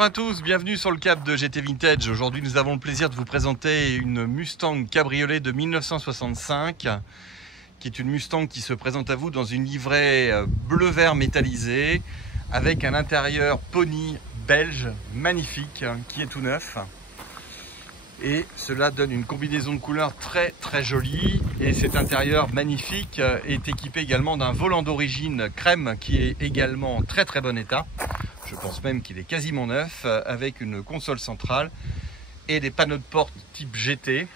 Bonjour à tous, bienvenue sur le cap de GT Vintage. Aujourd'hui nous avons le plaisir de vous présenter une Mustang cabriolet de 1965 qui est une Mustang qui se présente à vous dans une livrée bleu-vert métallisé avec un intérieur pony belge magnifique qui est tout neuf. Et cela donne une combinaison de couleurs très jolie. Et cet intérieur magnifique est équipé également d'un volant d'origine crème qui est également en très bon état. Je pense même qu'il est quasiment neuf, avec une console centrale et des panneaux de porte type GT.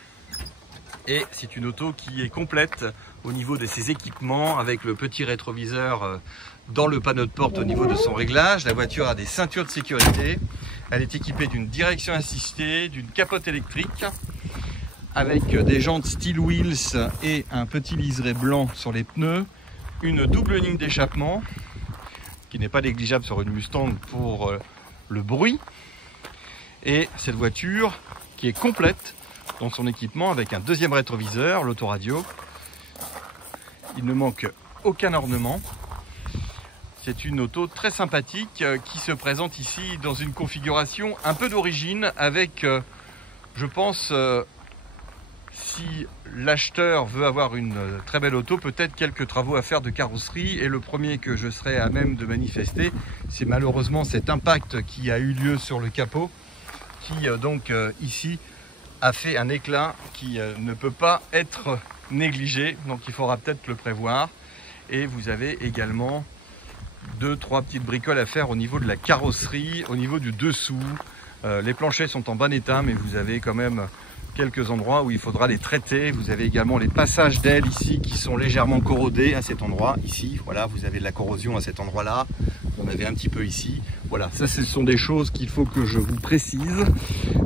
Et c'est une auto qui est complète au niveau de ses équipements, avec le petit rétroviseur dans le panneau de porte au niveau de son réglage. La voiture a des ceintures de sécurité. Elle est équipée d'une direction assistée, d'une capote électrique, avec des jantes steel wheels et un petit liseré blanc sur les pneus, une double ligne d'échappement, qui n'est pas négligeable sur une Mustang pour le bruit, et cette voiture qui est complète dans son équipement avec un deuxième rétroviseur, l'autoradio. Il ne manque aucun ornement. C'est une auto très sympathique qui se présente ici dans une configuration un peu d'origine avec, je pense, si l'acheteur veut avoir une très belle auto, peut-être quelques travaux à faire de carrosserie. Et le premier que je serai à même de manifester, c'est malheureusement cet impact qui a eu lieu sur le capot, qui donc ici a fait un éclat qui ne peut pas être négligé. Donc il faudra peut-être le prévoir. Et vous avez également 2-3 petites bricoles à faire au niveau de la carrosserie, au niveau du dessous. Les planchers sont en bon état, mais vous avez quand même quelques endroits où il faudra les traiter. Vous avez également les passages d'ailes ici qui sont légèrement corrodés à cet endroit. Ici, voilà, vous avez de la corrosion à cet endroit-là. Vous en avez un petit peu ici. Voilà, ça ce sont des choses qu'il faut que je vous précise.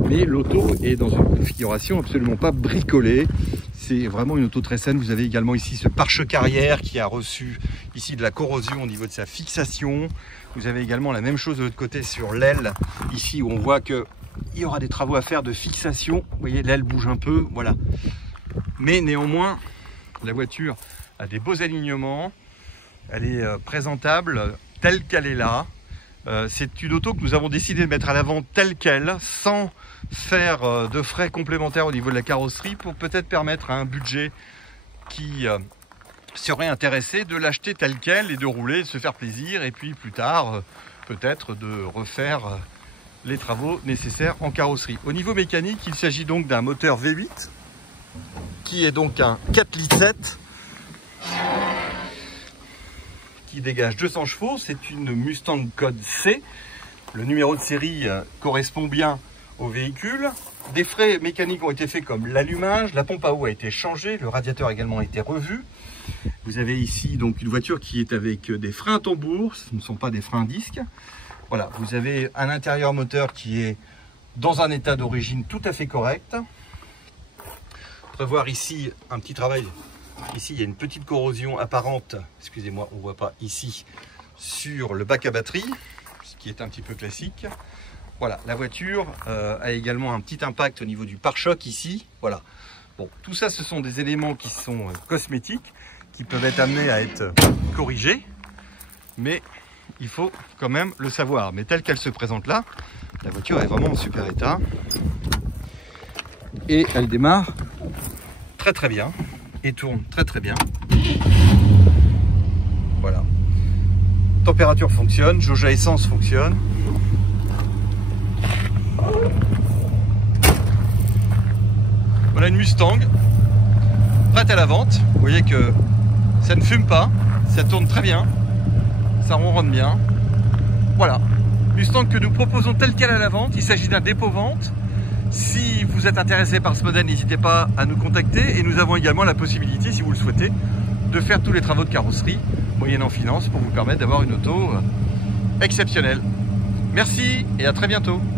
Mais l'auto est dans une configuration absolument pas bricolée. C'est vraiment une auto très saine. Vous avez également ici ce pare-choc arrière qui a reçu ici de la corrosion au niveau de sa fixation. Vous avez également la même chose de l'autre côté sur l'aile, ici où on voit que il y aura des travaux à faire de fixation. Vous voyez, l'aile bouge un peu, voilà. Mais néanmoins, la voiture a des beaux alignements. Elle est présentable telle qu'elle est là. C'est une auto que nous avons décidé de mettre à l'avant telle qu'elle, sans faire de frais complémentaires au niveau de la carrosserie, pour peut-être permettre à un budget qui serait intéressé de l'acheter telle qu'elle et de rouler, de se faire plaisir, et puis plus tard, peut-être de refaire les travaux nécessaires en carrosserie. Au niveau mécanique, il s'agit donc d'un moteur V8 qui est donc un 4,7 litres qui dégage 200 chevaux. C'est une Mustang code C. Le numéro de série correspond bien au véhicule. Des frais mécaniques ont été faits comme l'allumage, la pompe à eau a été changée, le radiateur également a été revu. Vous avez ici donc une voiture qui est avec des freins à tambour, ce ne sont pas des freins à disque. Voilà, vous avez un intérieur moteur qui est dans un état d'origine tout à fait correct. Prévoir ici un petit travail. Ici, il y a une petite corrosion apparente, excusez-moi, on ne voit pas ici, sur le bac à batterie, ce qui est un petit peu classique. Voilà, la voiture a également un petit impact au niveau du pare-choc ici. Voilà. Bon, tout ça, ce sont des éléments qui sont cosmétiques, qui peuvent être amenés à être corrigés, mais il faut quand même le savoir. Mais telle qu'elle se présente là, la voiture est vraiment en super état. Et elle démarre très bien et tourne très bien. Voilà. Température fonctionne, jauge à essence fonctionne. Voilà une Mustang prête à la vente. Vous voyez que ça ne fume pas, ça tourne très bien, ça ronronne bien. Voilà, Mustang que nous proposons telle qu'elle à la vente. Il s'agit d'un dépôt-vente. Si vous êtes intéressé par ce modèle, n'hésitez pas à nous contacter. Et nous avons également la possibilité, si vous le souhaitez, de faire tous les travaux de carrosserie moyennant finance pour vous permettre d'avoir une auto exceptionnelle. Merci et à très bientôt.